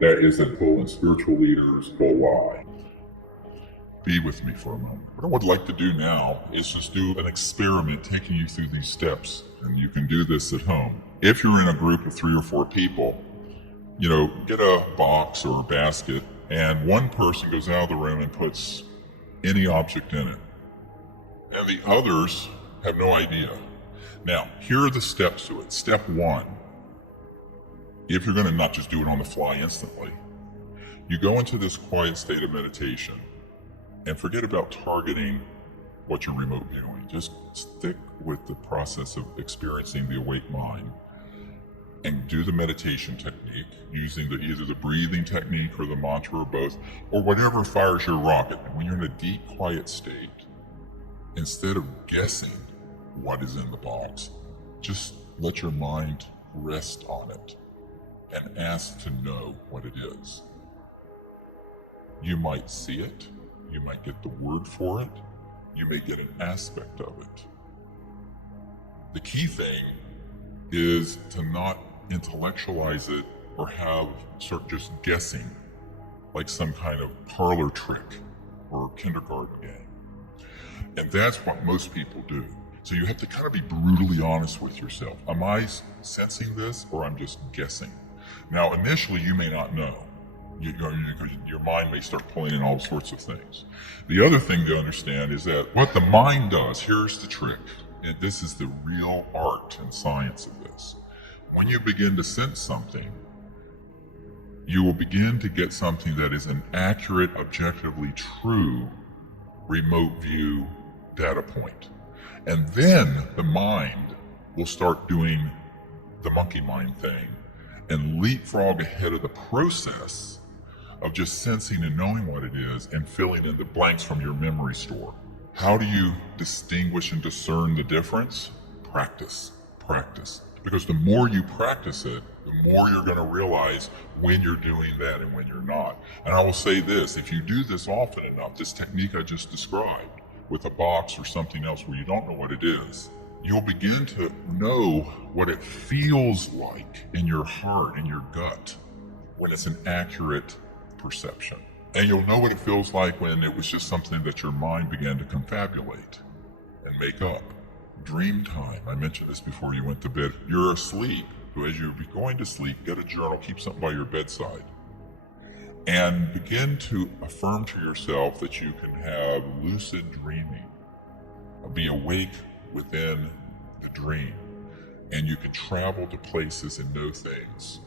That isn't pulling spiritual leaders full lie. Be with me for a moment. What I would like to do now is just do an experiment taking you through these steps, and you can do this at home. If you're in a group of 3 or 4 people, get a box or a basket, and one person goes out of the room and puts any object in it. And the others have no idea. Now, here are the steps to it. Step 1, if you're going to not just do it on the fly instantly, you go into this quiet state of meditation and forget about targeting what you're remote viewing. Just stick with the process of experiencing the awake mind and do the meditation technique using either the breathing technique or the mantra or both, or whatever fires your rocket. And when you're in a deep, quiet state, instead of guessing what is in the box, just let your mind rest on it and ask to know what it is. You might see it, you might get the word for it, you may get an aspect of it. The key thing is to not intellectualize it or start just guessing like some kind of parlor trick or kindergarten game. And that's what most people do. So you have to kind of be brutally honest with yourself. Am I sensing this, or I'm just guessing? Now, initially, you may not know. Your mind may start pulling in all sorts of things. The other thing to understand is that what the mind does, here's the trick. This is the real art and science of this. When you begin to sense something, you will begin to get something that is an accurate, objectively true remote view data point. And then the mind will start doing the monkey mind thing and leapfrog ahead of the process of just sensing and knowing what it is and filling in the blanks from your memory store. How do you distinguish and discern the difference? Practice. Because the more you practice it, the more you're going to realize when you're doing that and when you're not. And I will say this, if you do this often enough, this technique I just described, with a box or something else where you don't know what it is, you'll begin to know what it feels like in your heart, in your gut, when it's an accurate perception. And you'll know what it feels like when it was just something that your mind began to confabulate and make up. Dream time. I mentioned this before you went to bed. You're asleep. So as you're going to sleep, get a journal, keep something by your bedside, and begin to affirm to yourself that you can have lucid dreaming, be awake within the dream, and you can travel to places and know things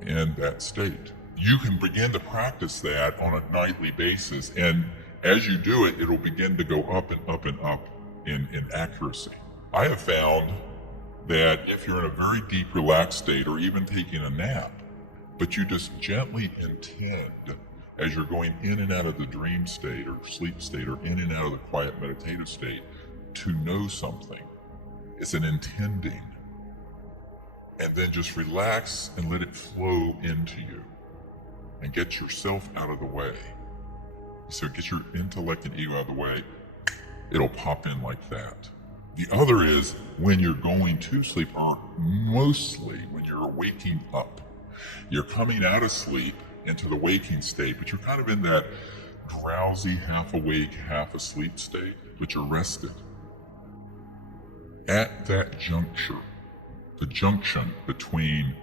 in that state. You can begin to practice that on a nightly basis, and as you do it, it'll begin to go up and up and up in accuracy. I have found that if you're in a very deep relaxed state, or even taking a nap, but you just gently intend, as you're going in and out of the dream state or sleep state, or in and out of the quiet meditative state, to know something. It's an intending. And then just relax and let it flow into you. And get yourself out of the way. So get your intellect and ego out of the way. It'll pop in like that. The other is when you're going to sleep, or mostly when you're waking up. You're coming out of sleep into the waking state, but you're kind of in that drowsy, half awake, half asleep state, but you're rested. At that juncture, the junction between